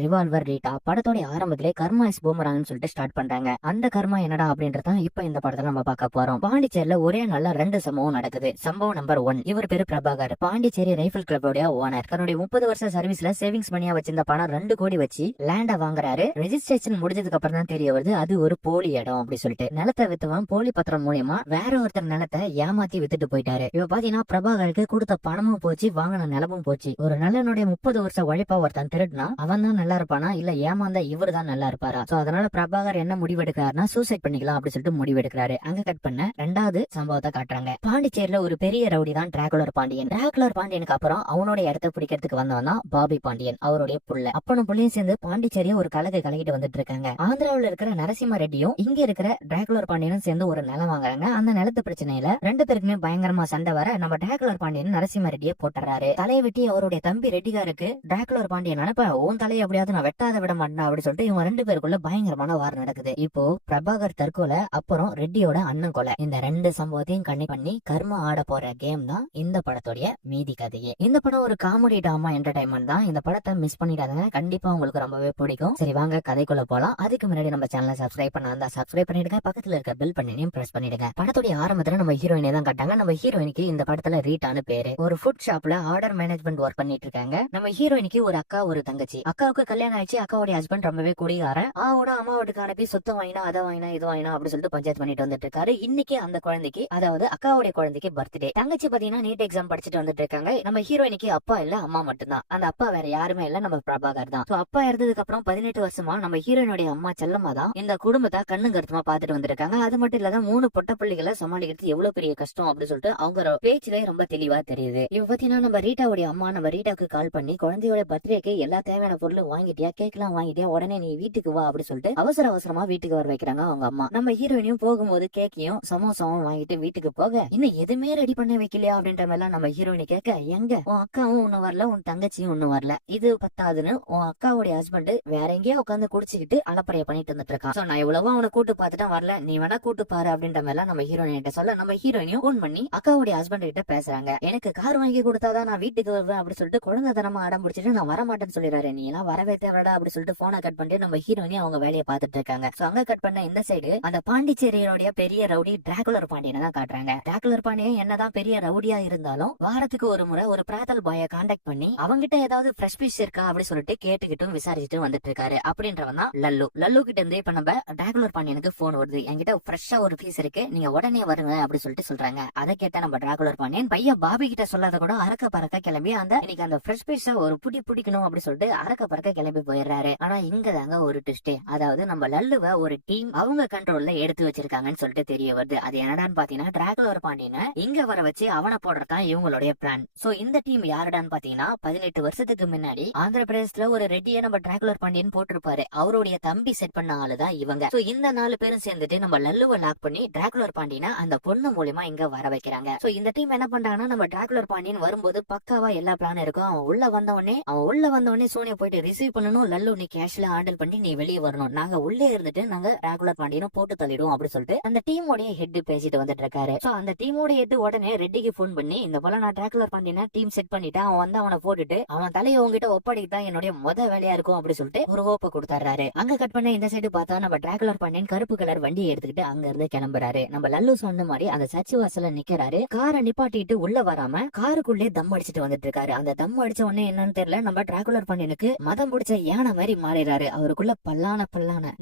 Revolver Rita படத்தோட ஆரம்பத்திலே கர்மா is பூமராங்னு சொல்லிட்டு ஸ்டார்ட் பண்றாங்க. அந்த கர்மா என்னடா அப்படின்றதான் இப்ப இந்த படத்துல நம்ம பார்க்க போறோம். பாண்டிச்சேரியில ஒரே நாள்ல 2 சம்பவம் நடக்குது. சம்பவம் நம்பர் 1, இவர் பேரு பிரபாகர், பாண்டிச்சேரி ரைபிள் கிளப்போட ஓனர். தன்னுடைய 30 வருஷ சர்வீஸ்ல சேவிங்ஸ் மணியா வச்சிருந்த பணம் 2 கோடி வச்சு லேண்ட வாங்குறாரு. ரெஜிஸ்ட்ரேஷன் முடிஞ்சதுக்கு அப்புறம் தான் தெரிய வருது அது ஒரு போலி இடம் அப்படி சொல்லிட்டு. நிலத்தை வித்துவன் போலி பத்திரம் மூலியமா வேற ஒருத்தர் நிலத்தை ஏமாத்தி வித்துட்டு போயிட்டாரு. இவ பாத்தீங்கன்னா பிரபாகருக்கு கொடுத்த பணமும் போச்சு, வாங்கின நிலமும் போச்சு. ஒரு நல்லனுடைய 30 வருஷ உழைப்பா ஒருத்தன் திருடுனா அவன் தான் நல்லா இருப்பானா இல்ல ஏமாந்தா இவரு தான் நல்லா இருப்பாரா? சோ அதனால பிரபாகர் என்ன முடிவெடுக்கிறாருன்னா சூசைட் பண்ணிக்கலாம் அப்படி சொல்லிட்டு முடிவெடுக்கிறாரு. அங்க கட் பண்ண 2வது சம்பவத்தை காட்டுறாங்க. பாண்டிச்சேரியில ஒரு பெரிய ரவுடி தான் டிராகுலர் பாண்டியன். டிராகுலர் பாண்டியனுக்கு அப்புறம் அவனோட இடத்த பிடிக்கிறதுக்கு வந்தவன் தான் பாபி பாண்டியன், அவருடைய புள்ள. அப்பனும் புள்ளையும் சேர்ந்து பாண்டிச்சேரியை ஒரு கலகை கலகிட்டு வந்துட்டு இருக்காங்க. ஆந்திராவில் இருக்கிற நரசிம்ம ரெட்டியும் இங்க இருக்கிற டிராகுலர் பாண்டியனும் சேர்ந்து ஒரு நிலம் வாங்குறாங்க. அந்த நிலத்து பிரச்சனையில 2 பேருக்குமே பயங்கரமா சண்டை வர நம்ம டிராகுலர் பாண்டியன் நரசிம்ம ரெட்டியை போட்டுறாரு. தலையை வெட்டி அவருடைய தம்பி ரெட்டிகாருக்கு டிராகுலர் பாண்டியன் நினைப்ப உன் தலையை எப்படியாவது நான் வெட்டாத விட மாட்டேன் அப்படி சொல்லிட்டு இவங்க 2 பேருக்குள்ள பயங்கரமான வார் நடக்குது. இப்போ பிரபாகர் தற்கொலை, அப்புறம் ரெட்டியோட அண்ணன் கொலை. இந்த 2 சம்பவத்தையும் கனெக்ட் பண்ணி கர்மா ஆட போற கேம் தான் இந்த படத்துடைய மீதி கதையே. இந்த படம் ஒரு காமெடி ட்ராமா என்டர்டைன்மெண்ட் தான். இந்த படத்தை மிஸ் பண்ணிடாதீங்க, கண்டிப்பா உங்களுக்கு ரொம்பவே பிடிக்கும். சரி வாங்க கதைக்குள்ள போலாம். அதுக்கு முன்னாடி நம்ம சேனலை சப்ஸ்கிரைப் பண்ணா சப்ஸ்கிரைப் பண்ணிடுங்க, பக்கத்துல இருக்க பெல் பட்டனையும் பிரஸ் பண்ணிடுங்க. படத்துடைய ஆரம்பத்துல நம்ம ஹீரோயினை தான் காட்டாங்க. நம்ம ஹீரோயினுக்கு இந்த படத்துல ரீட்டான்னு பேரு. ஒரு ஃபுட் ஷாப்ல ஆர்டர் மேனேஜ்மெண்ட் ஒர்க் பண்ணிட்டு இருக்காங்க. நம்ம ஹீரோயினுக்கு ஒரு அக்கா ஒரு தங்கச்சி. அக்காவுக்கு கல்யாணம் ஆயிடுச்சு. அக்காவுடைய ஹஸ்பண்ட் ரொம்பவே குடிகாரன். ஆவோட அம்மா வீட்டுக்கு அனுப்பி சொத்து வாங்கினா அதை வாங்கினா இது வாங்கினா அப்படி சொல்லிட்டு பஞ்சாயத்து பண்ணிட்டு வந்துட்டு இருக்காரு. இன்னைக்கு அந்த குழந்தைக்கு, அதாவது அக்காவுடைய குழந்தைக்கு பர்த்டே. தங்கச்சி பாத்தீங்கன்னா நீட் எக்ஸாம் படிச்சுட்டு வந்துட்டு இருக்காங்க. நம்ம ஹீரோயினுக்கு அப்பா இல்ல அம்மா மட்டும்தான். அந்த அப்பா வேற யாருமே இல்ல, நம்ம பிரபாகர் தான். அப்பா இறந்ததுக்கு அப்புறம் 18 வருஷமா நம்ம ஹீரோயினுடைய அம்மா செல்லம்மா தான் இந்த குடும்பத்தை கண்ணும் கருத்துமா பாத்துட்டு வந்திருக்காங்க. அது மட்டும் இல்லாத 3 பொட்ட பிள்ளைகளை சமாளிக்கிறது எவ்வளவு பெரிய கஷ்டம் அப்படின்னு சொல்லிட்டு அவங்க பேச்சிலே ரொம்ப தெளிவா தெரியுது. இவ பாத்தீங்கன்னா நம்ம ரீட்டாவுடைய அம்மா நம்ம ரீட்டாக்கு கால் பண்ணி குழந்தையோட பர்த்டேக்கு எல்லா தேவையான பொருளும் வாங்கிட்டியா, கேக் எல்லாம் வாங்கிட்டியா, உடனே நீ வீட்டுக்கு வா அப்படி சொல்லிட்டு அவசரமா வீட்டுக்கு வர வைக்கிறாங்க அவங்க அம்மா. நம்ம ஹீரோயினையும் போகும்போது கேக்கையும் சமோசாவும் வாங்கிட்டு வீட்டுக்கு போக இன்னும் எதுவுமே ரெடி பண்ண வைக்கலையா அப்படின்ற மாதிரி நம்ம ஹீரோயினை கேட்க, எங்க உன் அக்காவும் ஒன்னும் வரல, உன் தங்கச்சியும் ஒன்னும் வரல, இது பத்தாதுன்னு உன் அக்காவுடைய ஹஸ்பண்ட் வேற எங்கேயோ உட்காந்து குடிச்சுக்கிட்டு அலப்பறைய பண்ணிட்டு வந்துட்டு இருக்கான். நான் எவ்வளவோ அவனை கூட்டு பாத்துட்டா வரல, நீ வேணா கூட்டு பாரு அப்படின்ற மாதிரி நம்ம ஹீரோயின் சொல்ல நம்ம ஹீரோயினையும் போன் பண்ணி அக்காவுடைய ஹஸ்பண்ட் கிட்ட பேசுறாங்க. எனக்கு கார் வாங்கி கொடுத்தாதான் நான் வீட்டுக்கு வருவேன் அப்படி சொல்லிட்டு குழந்தை தனமா அடம் பிடிச்சிட்டு நான் வரமாட்டேன்னு சொல்லிடுறாரு. நீ எல்லாம் வரவே தேவைடா அப்படி சொல்லிட்டு போனை கட் பண்ணிட்டு நம்ம ஹீரோயினி அவங்க வேலையை பார்த்துட்டு இருக்காங்க. சோ அங்க கட் பண்ண இந்த சைடு அந்த பாண்டிச்சேரியோட பெரிய ரவுடி டிராகுலர் பாண்டியனை தான் காட்டுறாங்க. டிராகுலர் பாண்டியன் என்னதான் பெரிய ரவுடியா இருந்தாலும் வாரத்துக்கு ஒரு முறை ஒரு பிராத்தல் பாய கான்டாக்ட் பண்ணி அவங்கிட்ட ஏதாவது ஃப்ரெஷ் பீஸ் இருக்கா அப்படி சொல்லிட்டு கேட்டுக்கிட்டும் விசாரிச்சுட்டு வந்துட்டு இருக்காரு. அப்படின்றவன் தான் லல்லு. லல்லு கிட்ட இருந்து இப்ப நம்ம டிராகுலர் பாண்டியனுக்கு போன் வருது, என்கிட்ட ஃப்ரெஷ்ஷா ஒரு பீஸ் இருக்கு, நீங்க உடனே வருங்க அப்படி சொல்லிட்டு சொல்றாங்க. அதை கேட்ட நம்ம டிராகுலர் பாண்டியன் பையன் பாபி கிட்ட சொல்லாத கூட அரக்க பறக்க கிளம்பி அந்த இன்னைக்கு அந்த ஃப்ரெஷ் பீஸ ஒரு பிடிக்கணும் அப்படி சொல்லிட்டு அரக்க பறக்க கிளம்பி போயிடுறாரு. ஆனா இங்க தாங்க ஒரு ட்விஸ்டே, அதாவது நம்ம லல்லுவ ஒரு டீம் அவங்க கண்ட்ரோல்ல எடுத்து வச்சிருக்காங்கன்னு சொல்லிட்டு தெரிய வருது. அது என்னடான்னு பாத்தீங்கன்னா டிராகுலர் பாண்டியனை இங்க வர வச்சு அவனை போடுறதான் இவங்களுடைய பிளான். சோ இந்த டீம் யாருடான்னு பாத்தீங்கன்னா 18 வருஷத்துக்கு முன்னாடி ஆந்திர பிரதேசத்துல ஒரு ரெட்டியை நம்ம டிராகுலர் பாண்டியன் போட்டிருப்பாரு, அவருடைய தம்பி செட் பண்ண ஆளுதான் இவங்க. சோ இந்த 4 பேரும் சேர்ந்துட்டு நம்ம லல்லுவ லாக் பண்ணி டிராகுலர் பாண்டியனை அந்த பொண்ணு மூலியமா இங்க வர வைக்கிறாங்க. சோ இந்த டீம் என்ன பண்றாங்கன்னா நம்ம டிராகுலர் பாண்டியன் வரும்போது பக்காவா எல்லா பிளானும் இருக்கும். அவன் உள்ள வந்தவொடனே சோனியா போயிட்டு ரிசீவ் பண்ணணும், லல்லு நீ கேஷ்ல ஹேண்டில் பண்ணி நீ வெளியே வரணும், நாங்க உள்ளே இருந்துட்டு நாங்க டிராகுலர் பாண்டியனும் போட்டு தள்ளிடுவோம் அப்படி சொல்லிட்டு அந்த டீமோடைய ஹெட் பேசிட்டு வந்துட்டு இருக்காரு. சோ அந்த டீமோட ஹெட் உடனே ரெட்டிக்கு போன் பண்ணி இந்த போல நான் டிராகுலர் பாண்டியனை டீம் செட் பண்ணிட்டு அவன் வந்து அவனை போட்டுட்டு அவன் தலையை உங்ககிட்ட ஒப்படைத்தான் என்னுடைய வேலையா இருக்கும் அப்படி சொல்லிட்டு ஒரு ஹோப்ப கொடுத்தாரு. அங்க கட் பண்ண இந்த சைடு பார்த்தா நம்ம டிராகுலர் பாண்டியன் கருப்பு கலர் வண்டியை எடுத்துக்கிட்டு அங்க இருந்து கிளம்புறாரு. நம்ம லல்லு சொன்ன மாதிரி அந்த சர்ச் வாசல்ல நிக்கிறாரு. காரை நிப்பாட்டிட்டு உள்ள வராம காருக்குள்ளே தம் அடிச்சுட்டு வந்துட்டு இருக்காரு. அந்த தம் அடிச்ச உடனே என்னன்னு தெரியல, நம்ம டிராகுலர் பாண்டியனுக்கு மதம் பிடிச்ச யானை மாதிரி மாறிடுறாரு. அவருக்குள்ள பல்லான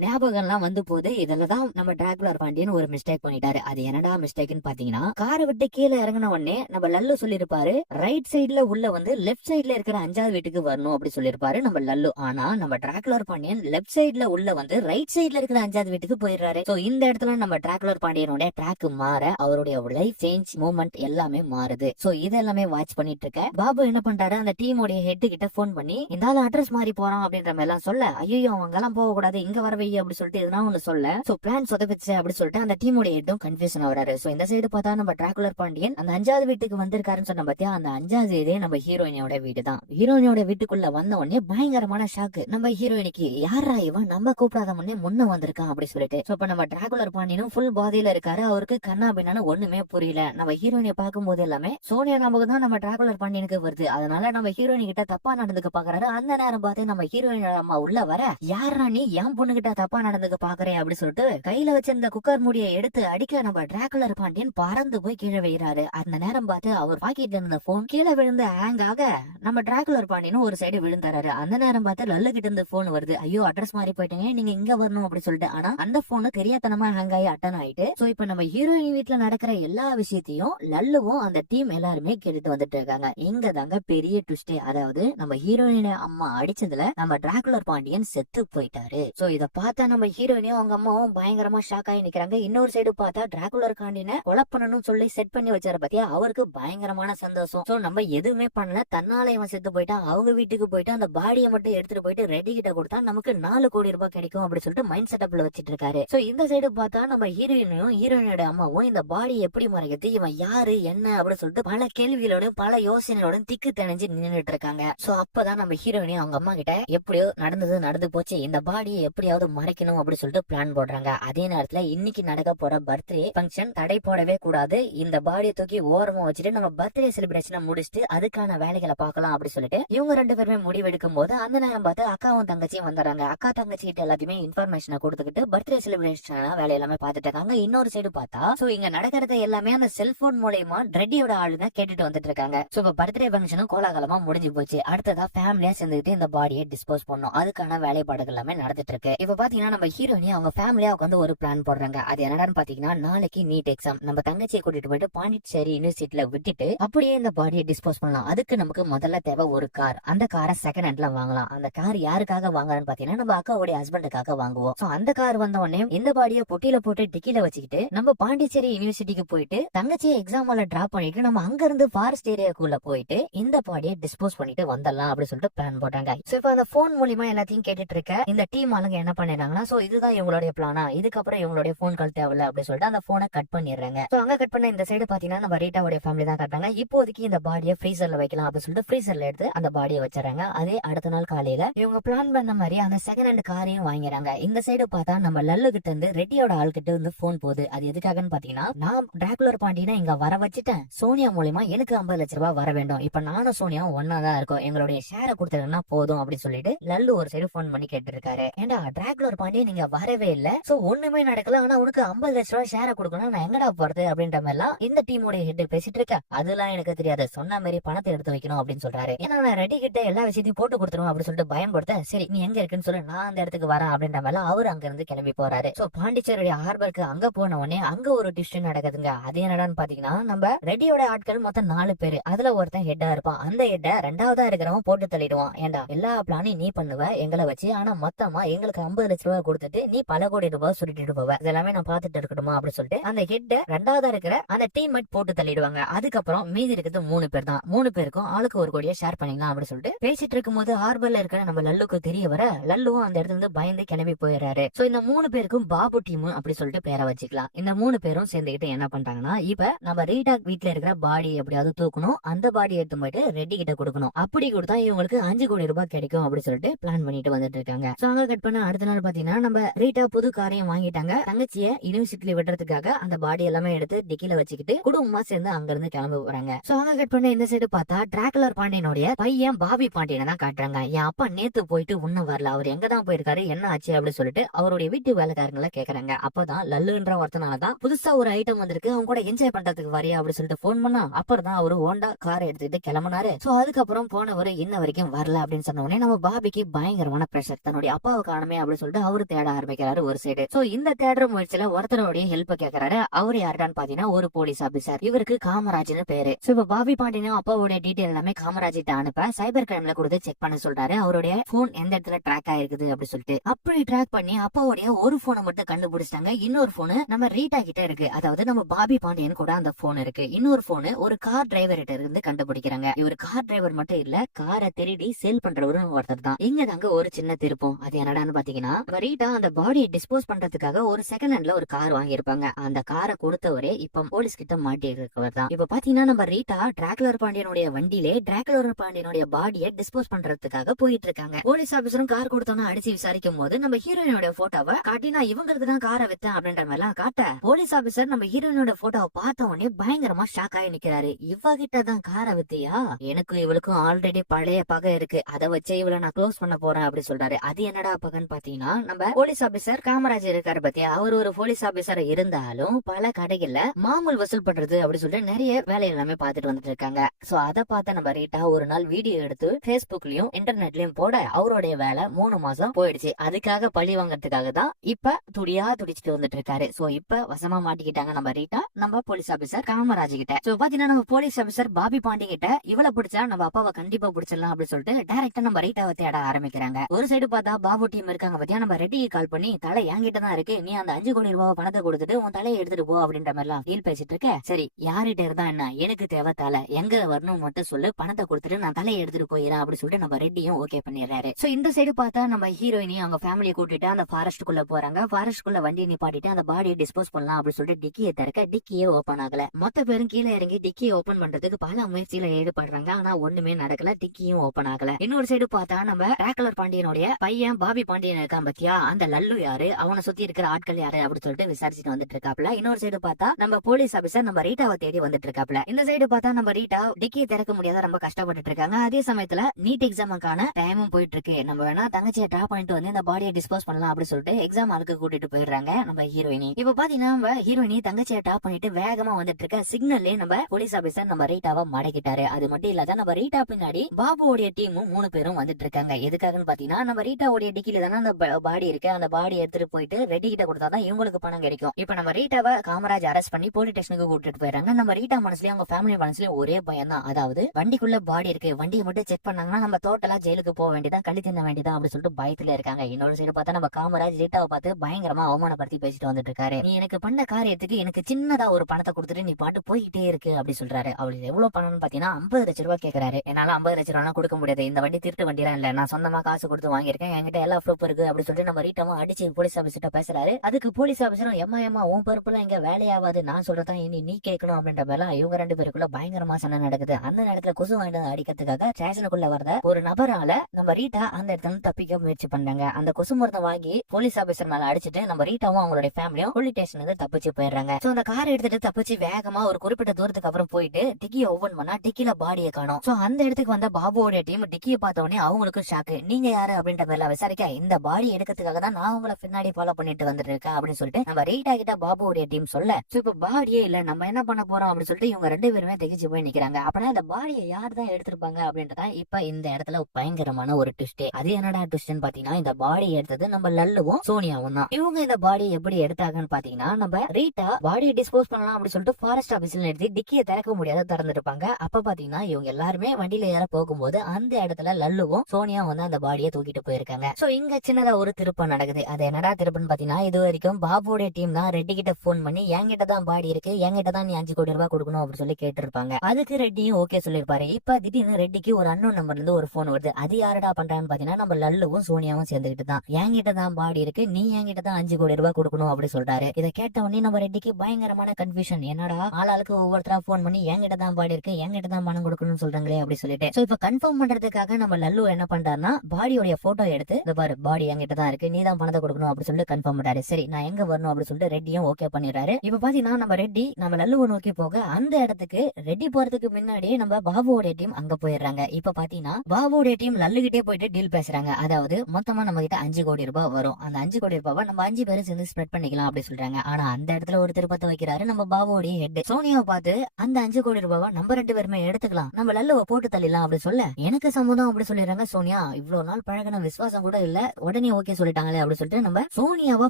ஞாபகம் எல்லாம் வந்து போது. இதுலதான் நம்ம டிராகுலர் பாண்டியன் ஒரு மிஸ்டேக் பண்ணிட்டாரு. அது என்னடா மிஸ்டேக்னு பாத்தீங்கன்னா காரை விட்டு கீழே இறங்கின உடனே நம்ம லல்லு சொல்லிருப்பாரு ரைட் சைடுல உள்ள வந்து லெப்ட் சைடுல இருக்கிற 5வது வீட்டுக்கு வரணும் அப்படி சொல்லிருப்பாரு நம்ம லல்லு. ஆனா நம்ம டிராகுலர் பாண்டியன் லெப்ட் சைடுல உள்ள வந்து ரைட் சைடுல இருக்கிற 5வது வீட்டுக்கு போயிடுறாரு. சோ இந்த இடத்துல நம்ம டிராகுலர் பாண்டியனுடைய ட்ராக் மாற அவருடைய லைஃப் சேஞ்ச் மூமெண்ட் எல்லாமே மாறுது. சோ இதெல்லாமே வாட்ச் பண்ணிட்டு இருக்க பாபு என்ன பண்றாரு, அந்த டீமோட ஹெட் கிட்ட போன் பண்ணி இந்த அட்ரஸ் மாறி போறான் அப்படின்ற மாதிரி எல்லாம் சொல்ல, ஐயோ அவங்க எல்லாம் போக கூடாது, இங்க வரவை அப்படி சொல்லிட்டு எதுனா ஒண்ணு சொல்ல, சோ பிளான் சொதப்பிச்சு அப்படி சொல்லிட்டு அந்த டீமோட ஹெட்டும் கன்ஃபியூஷன் ஆகுறாரு. சோ இந்த சைடு பார்த்தா நம்ம டிராகுலர் பாண்டியன் அந்த 5வது வீட்டுக்கு வந்திருக்காருன்னு சொன்ன பாத்தியா, அந்த 5வது வீடே நம்ம ஹீரோயினோட வீடு தான். ஹீரோயினோட வீட்டுக்குள்ள வந்த உடனே பயங்கரமான ஷாக்கு. நம்ம ஹீரோயினுக்கு யாரா இவன் நம்ம கூப்பிடாத முன்ன வந்திருக்கான் அப்படி சொல்லிட்டு. சோ இப்ப நம்ம டிராகுலர் பாண்டியனும் ஃபுல் பாதியில இருக்காரு. அவருக்கு கண்ணா பின்னான்னு ஒண்ணுமே புரியல. நம்ம ஹீரோயினை பார்க்கும் போது எல்லாமே சோனியா நமக்கு தான் நம்ம டிராகுலர் பாண்டியனுக்கு வருது. அதனால நம்ம ஹீரோயின் கிட்ட தப்பா நடந்துக்க பாக்குறாரு. அந்த நேரம் பார்த்து பார்த்து நம்ம ஹீரோயின் அம்மா உள்ள வர, யாரா நீ என் பொண்ணுகிட்ட தப்பா நடந்துக்க பாக்குறேன் அப்படின்னு சொல்லிட்டு கையில வச்சிருந்த குக்கர் மூடியை எடுத்து அடிக்க நம்ம டிராகுலர் பாண்டியன் பறந்து போய் கீழே வைக்கிறாரு. அந்த நேரம் பார்த்து அவர் பாக்கெட்ல இருந்த போன் கீழே விழுந்து ஹேங் ஆக நம்ம டிராகுலர் பாண்டியனும் ஒரு சைடு விழுந்தாரு. அந்த நேரம் பார்த்து லல்லு கிட்ட இருந்து போன் வருது. ஐயோ அட்ரஸ் மாறி போயிட்டீங்க, நீங்க இங்க வரணும் அப்படின்னு சொல்லிட்டு. ஆனா அந்த போன் தெரியாதனமா ஹேங் ஆகி அட்டன் ஆயிட்டு. சோ இப்ப நம்ம ஹீரோயின் வீட்டுல நடக்கிற எல்லா விஷயத்தையும் லல்லுவும் அந்த டீம் எல்லாருமே கேட்டுட்டு வந்துட்டு இருக்காங்க. இங்க தாங்க பெரிய ட்விஸ்டே. அதாவது நம்ம ஹீரோயின் அம்மா அடிச்சதுல நம்ம டிராகுலர் பாண்டியன் செத்து போயிட்டாரு. சோ இத பார்த்தா நம்ம ஹீரோயினையும் அவங்க அம்மாவும் பயங்கரமா ஷாக் ஆகி நிக்கிறாங்க. இன்னொரு சைடு பார்த்தா டிராகுலர் பாண்டியனை கொலை பண்ணணும்னு சொல்லி செட் பண்ணி வச்சாரு பாத்தியா, அவருக்கு பயங்கரமான சந்தோஷம். சோ நம்ம எதுவுமே பண்ணல, தன்னால இவன் செத்து போயிட்டா, அவங்க வீட்டுக்கு போயிட்டு அந்த பாடியை மட்டும் எடுத்துட்டு போயிட்டு ரெட்டி கிட்ட கொடுத்தா நமக்கு 4 கோடி ரூபாய் கிடைக்கும் அப்படின்னு சொல்லிட்டு மைண்ட் செட்டப்ல வச்சிட்டு இருக்காரு. சோ இந்த சைடு பார்த்தா நம்ம ஹீரோயினையும் ஹீரோயினோட அம்மாவும் இந்த பாடி எப்படி மறைக்கிறது, இவன் யாரு என்ன அப்படின்னு சொல்லிட்டு பல கேள்விகளோட பல யோசனையோட திக்கு தெளிஞ்சு நின்றுட்டு இருக்காங்க. சோ அப்பதான் நம்ம ஹீரோயினையும் அவங்க அம்மா கிட்ட எப்படியோ நடந்து போச்சு, இந்த பாடியை எப்படியாவது மறைக்கணும் அப்படின்னு சொல்லிட்டு பிளான் போடுறாங்க. அதே நேரத்துல இன்னைக்கு நடக்க போற பர்த்டே ஃபங்க்ஷன் தடை போடவே கூடாது, இந்த பாடியை தூக்கி ஓரமா வச்சுட்டு நம்ம பர்த்டே செலிப்ரேஷனை முடிச்சுட்டு அதுக்கான வேலைகளை பார்க்கலாம் அப்படின்னு சொல்லிட்டு இவங்க 2 பேருமே முடிவெடுக்கும் போது அந்த நேரம் பார்த்து அக்காவும் தங்கச்சியும் வந்துடுறாங்க. அக்கா தங்கச்சி கிட்ட எல்லாத்தையுமே இன்ஃபர்மேஷனை கொடுத்துக்கிட்டு பர்த்டே செலிப்ரேஷன் வேலை எல்லாமே பார்த்துட்டு இருக்காங்க. இன்னொரு சைடு பார்த்தா சோ இங்க நடக்கிறது எல்லாமே அந்த செல்போன் மூலமா ரெட்டியோட ஆளுங்க கேட்டுட்டு வந்துட்டு இருக்காங்க. சோ இப்ப பர்த்டே ஃபங்க்ஷனும் கோலாகலமா முடிஞ்சு போச்சு. அடுத்ததா ஃபேமிலியா சேர்ந்துட்டு இந்த பாடியை டிஸ்போஸ் பண்ணோம், அதுக்கான வேலைப்பாடுகள் எல்லாமே நடந்துட்டு இருக்கு. இப்ப பாத்தீங்கன்னா நம்ம ஹீரோயினி அவங்க ஃபேமிலியா உட்காந்து ஒரு பிளான் போடுறாங்க. அது என்னடான்னு பாத்தீங்கன்னா நாளைக்கு நீட் எக்ஸாம், நம்ம தங்கச்சியை கூட்டிட்டு போயிட்டு பாண்டிச்சேரி யூனிவர்சிட்டியில விட்டுட்டு அப்படியே இந்த பாடியை டிஸ்போஸ் பண்ணலாம். அதுக்கு நமக்கு முதல்ல தேவை ஒரு கார். அந்த காரை செகண்ட் ஹேண்ட்ல வாங்கலாம். அந்த கார் யாருக்காக வாங்கலாம்னு பாத்தீங்கன்னா நம்ம அக்காவுடைய ஹஸ்பண்டுக்காக வாங்குவோம். சோ அந்த கார் வந்த உடனே இந்த பாடியை பொட்டியில போட்டு டிக்கில வச்சுக்கிட்டு நம்ம பாண்டிச்சேரி யூனிவர்சிட்டிக்கு போயிட்டு தங்கச்சியை எக்ஸாம் டிராப் பண்ணிட்டு நம்ம அங்க இருந்து ஃபாரஸ்ட் ஏரியாக்குள்ள போயிட்டு இந்த பாடியை டிஸ்போஸ் பண்ணிட்டு வந்துடலாம் அப்படின்னு சொல்லிட்டு பிளான் போட்டாங்க. சோ இப்ப அந்த போன் மூலியமா எல்லாத்தையும் கேட்டுட்டு இருக்க இந்த டீம் ஆளுங்க என்ன பண்ணிடுறாங்கன்னா, சோ இதுதான் இவங்களுடைய பிளானா, இதுக்கப்புறம் இவங்களுடைய போன் கால் தேவையில்ல அப்படின்னு சொல்லிட்டு அந்த போனை கட் பண்ணிடுறாங்க. சோ அங்க கட் பண்ண இந்த சைடு பாத்தீங்கன்னா நம்ம ரீட்டாவுடைய ஃபேமிலி தான் கட்டாங்க. இப்போதைக்கு இந்த பாடியை ஃப்ரீசர்ல வைக்கலாம் அப்படின்னு சொல்லிட்டு ஃப்ரீசர்ல எடுத்து அந்த பாடியை வச்சிடறாங்க. அதே அடுத்த நாள் காலையில இவங்க பிளான் பண்ண மாதிரி அந்த செகண்ட் ஹேண்ட் காரையும் வாங்கிறாங்க. இந்த சைடு பார்த்தா நம்ம லல்லு கிட்ட இருந்து ரெட்டியோட ஆள் கிட்ட இருந்து போன் போகுது. அது எதுக்காகன்னு பாத்தீங்கன்னா, நான் டிராகுலர் பாண்டியனை இங்க வர வச்சுட்டேன், சோனியா மூலியமா எனக்கு 50 லட்சம் ரூபாய் வர வேண்டும், இப்ப நானும் சோனியா ஒன்னாதான் இருக்கோம், எங்களுடைய ஷேரை கொடுத்துருன்னா போதும் அப்படின்னு சொல்லிட்டு லல்லு ஒரு சைடு போன் பண்ணி கேட்டு இருக்காரு. ஏண்டா டிராகுலர் பாண்டியன் நீங்க வரவே இல்ல, சோ ஒண்ணுமே நடக்கல, ஆனா உனக்கு 50 லட்சம் ரூபாய் ஷேரை கொடுக்கணும், நான் எங்கடா போறது அப்படின்ற மாதிரி எல்லாம் இந்த டீமோட ஹெட் பேசிட்டு இருக்க. அதெல்லாம் எனக்கு தெரியாது, சொன்ன மாதிரி பணத்தை எடுத்து வைக்கணும் அப்படின்னு சொல்றாரு. ஏன்னா நான் ரெடி கிட்ட எல்லா விஷயத்தையும் போட்டு கொடுத்துருவோம் அப்படின்னு சொல்லிட்டு பயம் கொடுத்த. சரி நீ எங்க இருக்குன்னு சொல்லி நான் அந்த இடத்துக்கு வரேன் அப்படின்ற மாதிரி அவர் அங்க இருந்து கிளம்பி போறாரு. சோ பாண்டிச்சேரியுடைய ஹார்பருக்கு அங்க போன உடனே அங்க ஒரு டிசிஷன் நடக்குதுங்க. அது என்னடான்னு பாத்தீங்கன்னா, நம்ம ரெட்டியோட ஆட்கள் மொத்தம் 4 பேரு, அதுல ஒருத்தன் ஹெட்டா இருப்பான். அந்த ஹெட்ட 2வதா இருக்கிறவன் போட்டு தள்ளிடுவான். ஏண்டா எல்லா பிளானையும் நீ பண்ணுவ எங்களை வச்சு, ஆனா மொத்தமா எங்களுக்கு 50 லட்சம் ரூபாய் கொடுத்துட்டு நீ பல கோடி ரூபாய் சுருட்டிட்டு போவ, இதெல்லாமே நான் பாத்துட்டு இருக்கணுமா அப்படின்னு சொல்லிட்டு அந்த ஹெட்ட 2வதா இருக்கிற அந்த டீம் மேட் போட்டு தள்ளிடுவாங்க. அதுக்கப்புறம் மீதி இருக்கிறது 3 பேர் தான். 3 பேருக்கும் ஆளுக்கு 1 கோடியை ஷேர் பண்ணிக்கலாம் அப்படின்னு சொல்லிட்டு பேசிட்டு இருக்கும் போது ஹார்பர்ல இருக்கிற நம்ம லல்லுக்கு தெரிய வர லல்லுவும் அந்த இடத்துல இருந்து பயந்து கிளம்பி போயிடுறாரு. சோ இந்த 3 பேருக்கும் பாபு டீம் அப்படி சொல்லிட்டு பேரை வச்சுக்கலாம். இந்த 3 பேரும் சேர்ந்துகிட்டு என்ன பண்றாங்கன்னா, இப்ப நம்ம ரீடா வீட்டுல இருக்கிற பாடி எப்படியாவது தூக்கணும், அந்த பாடி எடுத்து போயிட்டு ரெட்டி கிட்ட கொடுக்கணும், அப்படி கொடுத்தா இவங்களுக்கு 5 கோடி ரூபாய் கிடைக்கும் அப்படின்னு சொல்லிட்டு பிளான் பண்ணிட்டு வந்துட்டு இருக்காங்க. சோ அங்க கட் பண்ண அடுத்த நாள் பாத்தீங்கன்னா நம்ம ரீட்டா புது காரையும் வாங்கிட்டாங்க. தங்கச்சிய யூனிவர்சிட்டியில விடுறதுக்காக அந்த பாடி எல்லாமே எடுத்து டிக்கில வச்சுக்கிட்டு குடும்பமா சேர்ந்து அங்க இருந்து கிளம்ப போறாங்க. சோ அங்க கட் பண்ண இந்த சைடு பார்த்தா டிராகுலர் பாண்டியனுடைய பையன் பாபி பாண்டியனை தான் காட்டுறாங்க. என் அப்பா நேத்து போயிட்டு இன்னும் வரல, அவர் எங்க தான் போயிருக்காரு, என்ன ஆச்சு அப்படின்னு சொல்லிட்டு அவருடைய வீட்டு வேலைக்காரங்களை கேக்குறாங்க. அப்பதான் லல்லுன்ற ஒருத்தனாலதான் புதுசா ஒரு ஐட்டம் வந்திருக்கு, அவங்க கூட என்ஜாய் பண்றதுக்கு வரையா அப்படின்னு சொல்லிட்டு போன் பண்ணா. அப்புறம் தான் அவரு ஹோண்டா காரை எடுத்துட்டு கிளம்பினாரு. சோ அதுக்கப்புறம் போனவரு இன்ன வரைக்கும் வரல அப்படின்னு சொன்ன உடனே நம்ம பாபிக்கு பயங்கரமான பிரஷர், தன்னுடைய அப்பாவை காணுமே அப்படின்னு சொல்லிட்டு அவரு தேட ஆரம்பிக்கிறாரு ஒரு சைடு. சோ இந்த தேடுற முயற்சியில ஒருத்தருடைய ஹெல்ப் கேட்கறாரு. அவரு யாருடான்னு பாத்தீங்கன்னா ஒரு போலீஸ் ஆபீசர், இவருக்கு காமராஜ்னு பேரு. சோ இப்ப பாபி பாண்டியனும் அப்பாவுடைய டீடைல் எல்லாமே காமராஜ் கிட்ட அனுப்ப சைபர் கிரைம்ல கொடுத்து செக் பண்ண சொல்றாரு, அவருடைய போன் எந்த இடத்துல ட்ராக் ஆயிருக்குது அப்படி சொல்லிட்டு. அப்படி ட்ராக் பண்ணி அப்பாவுடைய ஒரு போனை மட்டும் கண்டுபிடிச்சிட்டாங்க. இன்னொரு போனு நம்ம ரீட்டா கிட்ட இருக்கு, அதாவது நம்ம பாபி பாண்டியன் கூட அந்த போன் இருக்கு. இன்னொரு போனு ஒரு கார் டிரைவர் கிட்ட இருந்து கண்டுபிடிக்கிறாங்க. இவர் கார் டிரைவர் மட்டும் இல்ல, காரை திருடி சேல் பண்றவரும் ஒருத்தர் தான். இங்க தாங்க ஒரு சின்ன திருப்பம். அது என்னடான்னு பாத்தீங்கன்னா, ரீட்டா அந்த பாடியை டிஸ்போஸ் பண்றதுக்காக ஒரு செகண்ட் ஹேண்ட்ல ஒரு கார் வாங்கியிருப்பாங்க. அந்த காரை கொடுத்தவரே இப்ப போலீஸ் கிட்ட மாட்டி இருக்கவர் தான். இப்ப பாத்தீங்கன்னா நம்ம ரீட்டா டிராகுலர் பாண்டியனுடைய வண்டியிலே டிராகுலர் பாண்டியனுடைய பாடியை டிஸ்போஸ் பண்றதுக்காக போயிட்டு இருக்காங்க. போலீஸ் ஆபீசரும் கார் கொடுத்தோன்னு அடிச்சு விசாரிக்கும் போது நம்ம ஹீரோயினோட போட்டோவை காட்டி நான் இவங்களுக்கு தான் காரை வித்தேன் அப்படின்ற மாதிரி எல்லாம் காட்ட, போலீஸ் ஆபீசர் நம்ம ஹீரோயினோட போட்டோவை பார்த்த உடனே பயங்கரமா ஷாக் ஆகி நிக்கிறாரு. இவ கிட்ட தான் காரை வித்தியா, எனக்கும் இவளுக்கும் ஆல்ரெடி பழைய பகை இருக்கு, அதை வச்சு ஆயிடுச்சு, இவள நான் க்ளோஸ் பண்ண போறேன் அப்படி சொல்றாரு. அது என்னடா பகன்னு பாத்தீங்கன்னா, நம்ம போலீஸ் ஆபீசர் காமராஜ் இருக்காரு பத்தியா, அவர் ஒரு போலீஸ் ஆபீசர் இருந்தாலும் பல கடைகள்ல மாமூல் வசூல் பண்றது அப்படி சொல்லிட்டு நிறைய வேலை எல்லாமே பாத்துட்டு வந்துட்டு இருக்காங்க. சோ அத பார்த்த நம்ம ரீட்டா ஒரு நாள் வீடியோ எடுத்து Facebookலயும் இன்டர்நெட்லயும் போட அவருடைய வேலை 3 மாசம் போயிடுச்சு. அதுக்காக பழி வாங்கறதுக்காக தான் இப்ப துடியா துடிச்சிட்டு வந்துட்டு இருக்காரு. சோ இப்ப வசமா மாட்டிக்கிட்டாங்க நம்ம ரீட்டா நம்ம போலீஸ் ஆபீசர் காமராஜ் கிட்ட. சோ பாத்தீங்கன்னா நம்ம போலீஸ் ஆபீசர் பாபி பாண்டி கிட்ட இவள பிடிச்சா நம்ம அப்பாவை கண்டிப்பா பிடிச்சிடலாம் அப்படின்னு சொல்லிட்டு டைரக்டா நம்ம ரீட்டாவை தேட ஆரம்பிக்கிறாங்க. ஒரு சைடு பார்த்தா பாபு டீம் இருக்காங்க பத்தியா, நம்ம ரெட்டிக்கு கால் பண்ணி தலை என்கிட்ட தான் இருக்கு, நீ அந்த 5 கோடி ரூபாய் பணத்தை கொடுத்துட்டு உன் தலையை எடுத்துட்டு போ அப்படின்ற மாதிரி எல்லாம் டீல் பேசிட்டு இருக்க. சரி யார்கிட்ட இருந்தா என்ன, எனக்கு தேவை தலை, எங்க வரணும் மட்டும் சொல்லு, பணத்தை கொடுத்துட்டு நான் தலையை எடுத்துட்டு போயிடறேன் அப்படி சொல்லிட்டு நம்ம ரெட்டியும் ஓகே பண்ணிடுறாரு. சோ இந்த சைடு பார்த்தா நம்ம ஹீரோயினி அவங்க ஃபேமிலியை கூட்டிட்டு அந்த ஃபாரஸ்ட்குள்ள போறாங்க. ஃபாரஸ்ட்குள்ள வண்டியை நிப்பாட்டிட்டு அந்த பாடியை டிஸ்போஸ் பண்ணலாம் அப்படின்னு சொல்லிட்டு டிக்கியை திறக்க டிக்கியே ஓபன் ஆகல. மொத்த பேரும் கீழே இறங்கி டிக்கியை ஓபன் பண்றதுக்கு பல முயற்சியில ஈடுபடுறாங்க. ஆனா ஒண்ணுமே நடக்கல, டிக்கியும் ஓபன் ஆகல. இன்னொரு சைடு பார்த்தா நம்ம டிராக்குலர் பாண்டியனுடைய பையன் பாபி பாண்டியன் இருக்கான் பத்தியா, அந்த லல்லு யாரு, அவனை சுத்தி இருக்கிற ஆட்கள் யாரு அப்படின்னு சொல்லிட்டு விசாரிச்சுட்டு வந்துட்டு இருக்காப்ல. இன்னொரு சைடு பார்த்தா நம்ம போலீஸ் ஆபீசர் நம்ம ரீட்டாவை தேடி வந்துட்டு இருக்காப்ல. இந்த சைடு பார்த்தா நம்ம ரீட்டா டிக்கியை திறக்க முடியாத ரொம்ப கஷ்டப்பட்டு இருக்காங்க. அதே சமயத்துல நீட் எக்ஸாமுக்கான டைமும் போயிட்டு இருக்கு. நம்ம வேணா தங்கச்சியை டிராப் பண்ணிட்டு வந்து இந்த பாடியை டிஸ்போஸ் பண்ணலாம் அப்படின்னு சொல்லிட்டு எக்ஸாம் ஆளுக்கு கூட்டிட்டு போயிடுறாங்க நம்ம ஹீரோயினி. இப்ப பாத்தீங்கன்னா நம்ம ஹீரோயினி தங்கச்சியை டாப் பண்ணிட்டு வேகமா வந்துட்டு இருக்க சிக்னல்லே நம்ம போலீஸ் ஆபீசர் நம்ம ரீட்டாவை மடக்கிட்டாரு. அது மட்டும் இல்லாத நம்ம ரீட்டா பின்னாடி பாபுவோடைய டீமும் 3 பேரும் வந்துட்டு இருக்காங்க. எதுக்காகன்னு பாத்தீங்கன்னா நம்ம ரீட்டாவுடைய டிக்கில தானே அந்த பாடி இருக்கு, அந்த பாடி எடுத்துட்டு போயிட்டு ரெட்டி கிட்ட கொடுத்தாதான் இவங்களுக்கு பணம் கிடைக்கும். இப்ப நம்ம ரீட்டாவை காமராஜ் அரெஸ்ட் பண்ணி போலீஸ் ஸ்டேஷனுக்கு கூட்டிட்டு போயிடுறாங்க. நம்ம ரீட்டா மனசுலயும் அவங்க ஃபேமிலி மனசுலயும் ஒரே பயம் தான், அதாவது வண்டிக்குள்ள பாடி இருக்கு, வண்டியை மட்டும் செக் பண்ணாங்கன்னா நம்ம டோட்டலா ஜெயிலுக்கு போக வேண்டியதான், கழி தின்ன வேண்டியதான் அப்படின்னு சொல்லிட்டு பயத்துல இருக்காங்க. இன்னொரு சைடு பார்த்தா நம்ம காமராஜ் ரீட்டாவை பார்த்து பயங்கரமா அவமானப்படுத்தி பேசிட்டு வந்துட்டு இருக்காரு. நீ எனக்கு பண்ண காரியத்துக்கு எனக்கு சின்னதா ஒரு பணத்தை கொடுத்துட்டு நீ பாட்டு போயிட்டே இருக்கு அப்படி சொல்றாரு. அவளுக்கு எவ்வளவு பணம்னு பாத்தீங்கன்னா 50 லட்சம் ரூபாய் கேட்கறாரு. என்னால 50 லட்சம் ரூபாய் கொடுக்க முடியாது, இந்த வண்டி திருட்டு வண்டிலாம் இல்ல, நான் சொந்தமா காசு கொடுத்து வாங்கியிருக்கேன், என்கிட்ட எல்லா ப்ரூஃப் இருக்கு அப்படி சொல்லிட்டு நம்ம ரீட்டாவும் அடிச்சு போலீஸ் ஆபீசர்ட்ட பேசுறாரு. அதுக்கு போலீஸ் ஆபீசரும் எம்மா உன் பருப்புலாம் இங்க வேலையாவாது, நான் சொல்றதான் இனி நீ கேட்கணும் அப்படின்ற மாதிரி இவங்க 2 பேருக்குள்ள பயங்கரமா சண்டை நடக்குது. அந்த நேரத்துல கொசு வாங்கிட்டு அடிக்கிறதுக்காக ஸ்டேஷனுக்குள்ள வரத ஒரு நபரால நம்ம ரீட்டா அந்த இடத்துல தப்பிக்க முயற்சி பண்ணாங்க. அந்த கொசு மருந்தை வாங்கி போலீஸ் ஆபீசர் மேல அடிச்சுட்டு நம்ம ரீட்டாவும் அவங்களுடைய ஃபேமிலியும் போலீஸ் ஸ்டேஷன் தப்பிச்சு போயிடுறாங்க. சோ அந்த காரை எடுத்துட்டு தப்பிச்சு வேகமா ஒரு குறிப்பிட்ட தூரத்துக்கு அப்புறம் போயிட்டு டிக்கியை ஓபன் பண்ணா டிக்கில பாடியை காணும். சோ அந்த இடத்துக்கு வந்த பாபுவோட டீம் டிக்கியை பார்த்த உடனே அவங்களுக்கு ஷாக்கு. நீங்க யாரு அப்படின்ற மாதிரி விசாரிக்க, இந்த பாடி எடுக்கிறதுக்காக தான் நான் உங்களை பின்னாடி ஃபாலோ பண்ணிட்டு வந்துட்டு இருக்கேன் அப்படின்னு சொல்லிட்டு நம்ம ரீட்டா கிட்ட பாபுவோட டீம் சொல்ல, சோ இப்ப பாடியே இல்ல, நம்ம என்ன பண்ண போறோம் அப்படின்னு சொல்லிட்டு இவங்க 2 பேருமே திகிச்சு போய் நிக்கிறாங்க. அப்பனா இந்த பாடியை யார் தான் எடுத்திருப்பாங்க அப்படின்றதா இப்ப இந்த இடத்துல பயங்கரமான ஒரு ட்விஸ்ட். அது என்னடா ட்விஸ்ட்னு பாத்தீங்கன்னா, இந்த பாடி எடுத்தது நம்ம லல்லுவும் சோனியாவும் தான். இவங்க இந்த பாடி எப்படி எடுத்தாங்கன்னு பாத்தீங்கன்னா, நம்ம ரீட்டா பாடியை டிஸ்போஸ் பண்ணலாம் அப்படின்னு சொல்லிட்டு ஃபாரஸ்ட் ஆபீஸ்ல நிறுத்தி டிக்கியை திறக்க முடியாத திறந்துருப்பாங்க. அப்ப பாத்தீங்கன்னா இவங்க எல்லாருமே வண்டியில ஏற போகும்போது அந்த இடத்துல லல்லுவும் சோனியா வந்து அந்த பாடியை தூக்கிட்டு போயிருக்காங்க. சோ இங்க சின்னதா ஒரு திருப்பம் நடக்குது. அது என்னடா திருப்பம்னு பாத்தீங்கன்னா, இது வரைக்கும் பாபுவோட டீம் தான் ரெட்டி கிட்ட போன் பண்ணி என்கிட்ட தான் பாடி இருக்கு, என்கிட்ட தான் நீ 5 கோடி ரூபாய் கொடுக்கணும் அப்படின்னு சொல்லி கேட்டிருப்பாங்க. அதுக்கு ரெட்டியும் ஓகே சொல்லிருப்பாரு. இப்ப திடீர்னு ரெட்டிக்கு ஒரு அன்னோன் நம்பர்ல இருந்து ஒரு போன் வருது. அது யாரடா பண்றான்னு பாத்தீங்கன்னா நம்ம லல்லுவும் சோனியாவும் சேர்ந்துகிட்டு தான் என்கிட்ட தான் பாடி இருக்கு, நீ என்கிட்ட தான் 5 கோடி ரூபாய் கொடுக்கணும் அப்படி சொல்றாரு. இதை கேட்ட உடனே நம்ம ரெட்டிக்கு பயங்கரமான கன்ஃபியூஷன். என்னடா ஆளாளுக்கு ஒவ்வொருத்தரா போன் பண்ணி என்கிட்ட தான் பாடி இருக்கு, என்கிட்ட தான் பணம் கொடுக்கணும்னு சொல்றாங்களே அப்படி சொல்லிட்டு. சோ இப்ப கன்ஃபார்ம் பண்றதுக்காக நம்ம லல்லு என்ன பண்றாருன்னா பாடியோட போட்டோ எடுத்து இந்த பாரு பாடி என்கிட்ட தான் இருக்கு, நீ தான் பணத்தை கொடுக்கணும் அப்படி சொல்லிட்டு கன்ஃபார்ம் பண்றாரு. சரி நான் எங்க வரணும் அப்படி சொல்லிட்டு ரெட்டியும் ஓகே பண்ணிடுறாரு. இப்ப பாத்தீங்கன்னா நம்ம ரெட்டி நம்ம லல்லுவை நோக்கி போக அந்த இடத்துக்கு ரெட்டி போறதுக்கு முன்னாடியே நம்ம பாபுவோட டீம் அங்க போயிடுறாங்க. இப்ப பாத்தீங்கன்னா பாபுவோட டீம் லல்லுகிட்டே போயிட்டு டீல் பேசுறாங்க. அதாவது மொத்தமா நம்ம கிட்ட 5 கோடி ரூபாய் வரும், அந்த 5 கோடி ரூபாய் நம்ம 5 பேரும் சேர்ந்து ஸ்ப்ரெட் பண்ணிக்கலாம் அப்படி சொல்றாங்க. ஆனா அந்த இடத்துல ஒரு திருப்பத்தை வைக்கிறாரு நம்ம பாபுவோட ஹெட். சோனியாவை பார்த்து அந்த 5 கோடி ரூபாய் நம்ம 2 பேருமே எடுத்துக்கலாம், நம்ம லல்லுவை போட்டு தள்ளிடலாம் அப்படி சொல்ல எனக்கு சம்மதம் அப்படி சொல்லிடுறாங்க. சோனியா இவ்வளவு நாள் பழகின விசுவாசம் கூட இல்ல, உடனே ஓகே சொல்லிட்டாங்களே அப்படி சொல்லிட்டு நம்ம சோனியாவை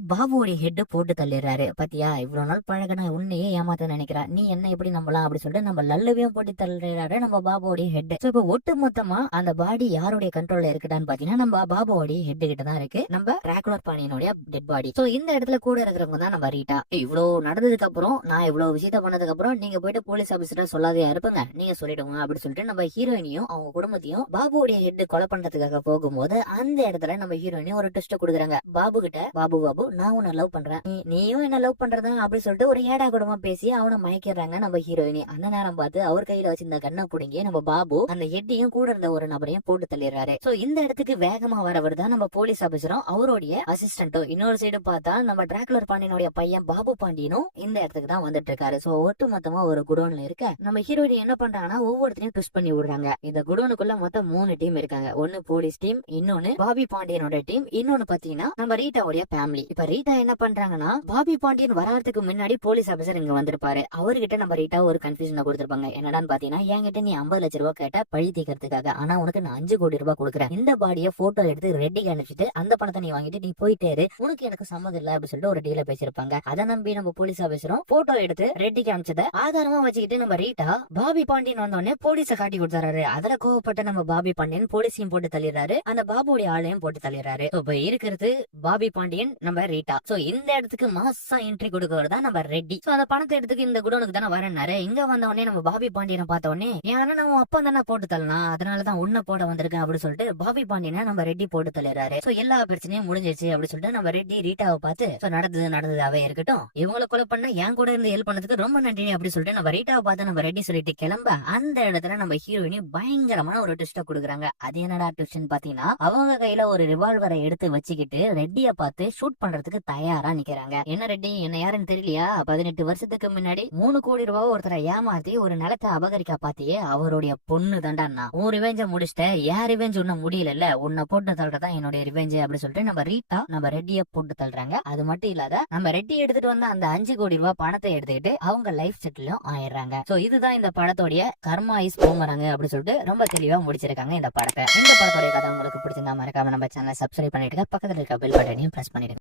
பாபுவோட ஹெட் போட்டு தள்ளிடுறாரு. பத்தியா இவ்வளவு நாள் பழகின உன்னையே ஏமாத்த நினைக்கிறா, நீ என்ன எப்படி நம்பலாம் அப்படி சொல்லிட்டு நம்ம லல்லுவையும் போட்டு தள்ளுறாரு நம்ம பாபுவோட ஹெட். சோ இப்ப ஒட்டு மொத்தமா அந்த பாடி யாருடைய கண்ட்ரோல்ல இருக்குதான்னு பாத்தீங்கன்னா நம்ம பாபுவோட ஹெட் கிட்ட தான் இருக்கு, நம்ம டிராகுலர் பாண்டியனுடைய டெட் பாடி. சோ இந்த இடத்துல கூட இருக்கிறவங்க தான் நம்ம ரீட்டா. இவ்வளவு நடந்ததுக்கு அப்புறம் நான் இவ்வளவு விஷயத்த பண்ணதுக்கு அப்புறம் நீங்க போயிட்டு போலீஸ் ஆபீசர் சொல்லாதையா இருப்பங்க, நீங்க சொல்லிடுங்க அப்படி சொல்லிட்டு நம்ம ஹீரோயினியும் அவங்க குடும்பத்தையும் பாபுவோட ஹெட் கொலை பண்றதுக்காக போகும்போது அந்த இடத்துல நம்ம ஹீரோயினியும் ஒரு ட்விஸ்ட் கொடுக்குறாங்க. பாபு கிட்ட பாபு நான் உன்னை லவ் பண்றேன், நீயும் என்ன லவ் பண்றதா அப்படி சொல்லிட்டு ஒரு ஏடா குடமா பேசி அவனை மயக்கிறாங்க நம்ம ஹீரோயினி. அந்த நேரம் பார்த்து அவர் கையில வச்சிருந்த கண்ணை புடுங்கி நம்ம பாபு அந்த ஹெட்டையும் கூட இருந்த ஒரு நபரையும் போட்டு தள்ளிடுறாரு. சோ இந்த இடத்துக்கு வேகமா வரவர் தான் நம்ம போலீஸ் ஆபீசரும் அவருடைய அசிஸ்டன்ட்டும். இன்னொரு சைடு பார்த்தா நம்ம டிராகுலர் பாண்டியனுடைய பையன் பாபு பாண்டியனும் இந்த இடத்துக்கு தான் வந்துட்டு இருக்காரு. சோ ஒட்டு மொத்தமா ஒரு குடோன்ல இருக்க நம்ம ஹீரோயின் என்ன பண்றாங்கன்னா ஒவ்வொருத்தரையும் ட்விஸ்ட் பண்ணி விடுறாங்க. இந்த குடோனுக்குள்ள மொத்தம் 3 டீம் இருக்காங்க. இருக்காங்க. ஒன்னு போலீஸ் டீம், இன்னொன்னு பாபி பாண்டியனோட டீம், இன்னொன்னு பாத்தீங்கன்னா நம்ம ரீட்டாவுடைய ஃபேமிலி. இப்ப ரீட்டா என்ன பண்றாங்கன்னா, பாபி பாண்டியன் வராதுக்கு முன்னாடி போலீஸ் ஆபீசர் இங்க வந்திருப்பாரு. அவர்கிட்ட நம்ம ரீட்டா ஒரு கன்ஃபியூஷனை கொடுத்திருப்பாங்க. என்னடான்னு பாத்தீங்கன்னா, என்கிட்ட நீ 50 லட்சம் ரூபாய் கேட்ட பழி தீக்கிறதுக்காக, ஆனா உனக்கு நான் 5 கோடி ரூபாய் கொடுக்குறேன். இந்த பாடியை போட்டோ எடுத்து ரெட்டிக்கு அனுப்பிச்சிட்டு அந்த பணத்தை நீ வாங்கிட்டு நீ போயிட்டே இரு, உனக்கு எனக்கு சம்மதம் இல்ல அப்படின்னு சொல்லிட்டு ஒரு டீல பேசிருப்பாங்க. அதை நம்பி நம்ம போலீஸ் ஆபீசரும் போட்டோ எடுத்து ரெட்டிக்கு அனுப்பிச்சதை ஆதாரமா வச்சுக்கிட்டு நம்ம ரீட்டா பாபி பாண்டியன் வந்தோடனே போலீஸை காட்டி கொடுத்தாரு. அதுல கோவப்பட்ட நம்ம பாபி பாண்டியன் போலீஸையும் போட்டு தள்ளிடுறாரு, அந்த பாபுடைய ஆளையும் போட்டு தள்ளிடுறாரு. இப்ப இருக்கிறது பாபி பாண்டியன், நம்ம ரீட்டா. சோ இந்த இடத்துக்கு மாசா என்ட்ரி கொடுக்கறதா நம்ம ரெட்டி. சோ அந்த பணத்தை எடுத்துக்கு இந்த குடோனுக்கு தானே வரேன்னாரு. இங்க வந்த உடனே நம்ம பாபி பாண்டியனை பார்த்த உடனே, ஏன்னா நம்ம அப்பா தானே போட்டு தள்ளலாம், அதனாலதான் உன்ன போட வந்திருக்கேன் அப்படின்னு சொல்லிட்டு பாபி பாண்டியனை நம்ம ரெட்டி போட்டு தள்ளிடுறாரு. சோ எல்லா பிரச்சனையும் முடிஞ்சிருச்சு அப்படின்னு சொல்லிட்டு நம்ம ரெட்டி ரீட்டாவை பார்த்து நடந்ததாவே இருக்கட்டும், இவங்களை கொலை பண்ண என் கூட இருந்து ஹெல்ப் பண்ணதுக்கு ரொம்ப நன்றி அப்படின்னு சொல்லிட்டு நம்ம ரீட்டாவை பார்த்து நம்ம ரெட்டி சொல்லிட்டு கிளம்ப, அந்த இடத்துல நம்ம ஹீரோயினி பயங்கரமான ஒரு ட்விஸ்ட கொடுக்குறாங்க. அது என்னடா ட்விஸ்ட் பாத்தீங்கன்னா, அவங்க கையில ஒரு ரிவால்வரை எடுத்து வச்சுக்கிட்டு ரெட்டிய பார்த்து ஷூட் பண்றதுக்கு தயாரா நிக்கிறாங்க. என்ன ரெட்டி, என்ன யாருன்னு தெரியலையா? 18 வருஷத்துக்கு முன்னாடி 3 கோடி ரூபாய் ஒருத்தரை ஏமாத்தி ஒரு நிலத்தை அபகரிக்க பாத்தியே, அவருடைய பொண்ணு தாண்டா. உன் ரிவெஞ்ச முடிச்சிட்ட, ஏன் ரிவெஞ்ச் ஒன்னும் முடியல, உன்னை போட்டு தள்ளுறதா என்னுடைய ரிவெஞ்ச் அப்படின்னு சொல்லிட்டு நம்ம ரீட்டா நம்ம ரெட்டிய போட்டு தள்ளுறாங்க. அது மட்டும் இல்லாத நம்ம ரெட்டி எடுத்துட்டு வந்த அந்த 5 கோடி ரூபாய் பணத்தை எடுத்துக்கிட்டு அவங்க லைஃப் செட்டிலும் ஆயிடுறாங்க. சோ இதுதான் இந்த படத்தோடைய கர்மா இஸ் பூமராங் அப்படின்னு சொல்லிட்டு ரொம்ப தெளிவா முடிச்சிருக்காங்க இந்த படத்தை. இந்த படத்தோட கதை உங்களுக்கு பிடிச்சிருந்தா மறக்காம நம்ம சேனலை சப்ஸ்கிரைப் பண்ணிட்டு பக்கத்துல இருக்க பெல் பட்டனையும் பிரஸ் பண்ணிடுங்க.